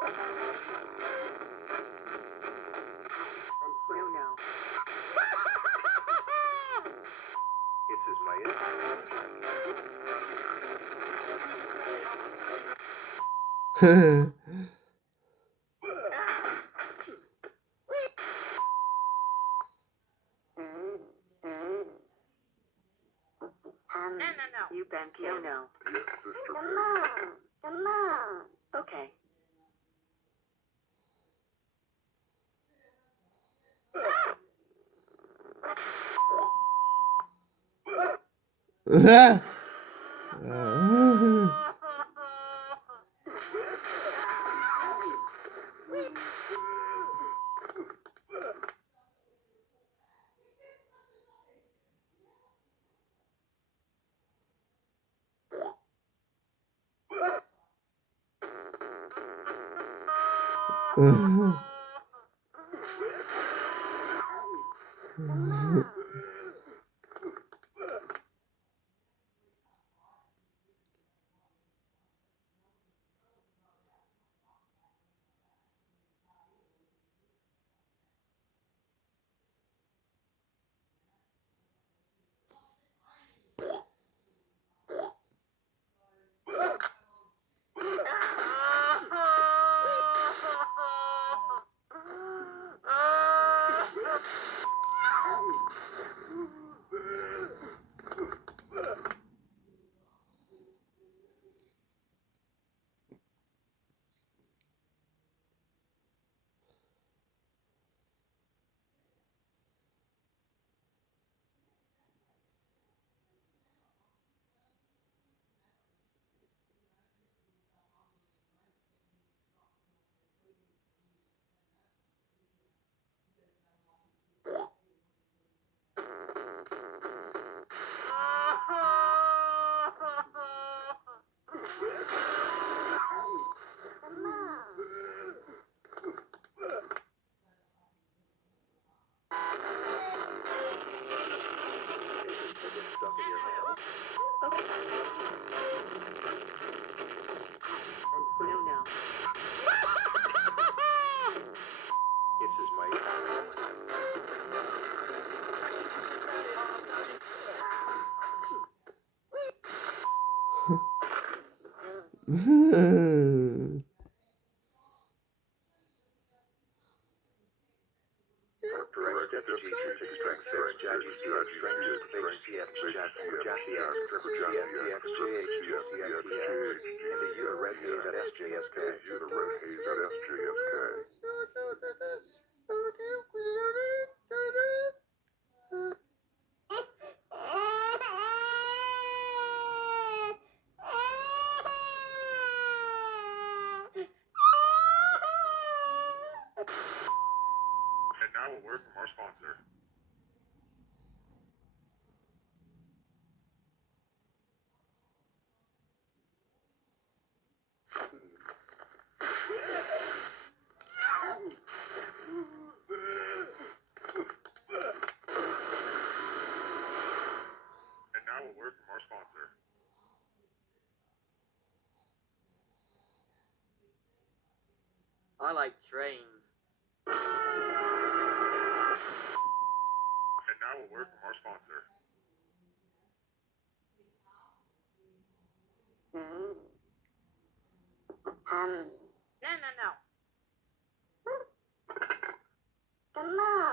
No, no. It's his No. You Ben no, no. Yes, Sister Come on. Okay. stuck in your hand. No, no. It's his Direct deputy chief strength six judges strength CF CF CF and the unit red haze at SJSK. And now a word from our sponsor. And now a word from our sponsor. I like trains. And now a word from our sponsor. No. Come on.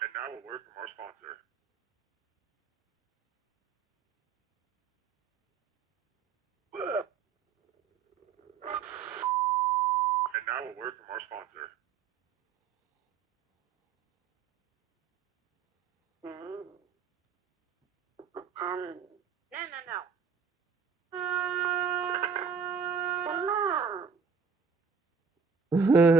And now a word from our sponsor. And now a word from our sponsor. And now a word from our sponsor. No. Hehehe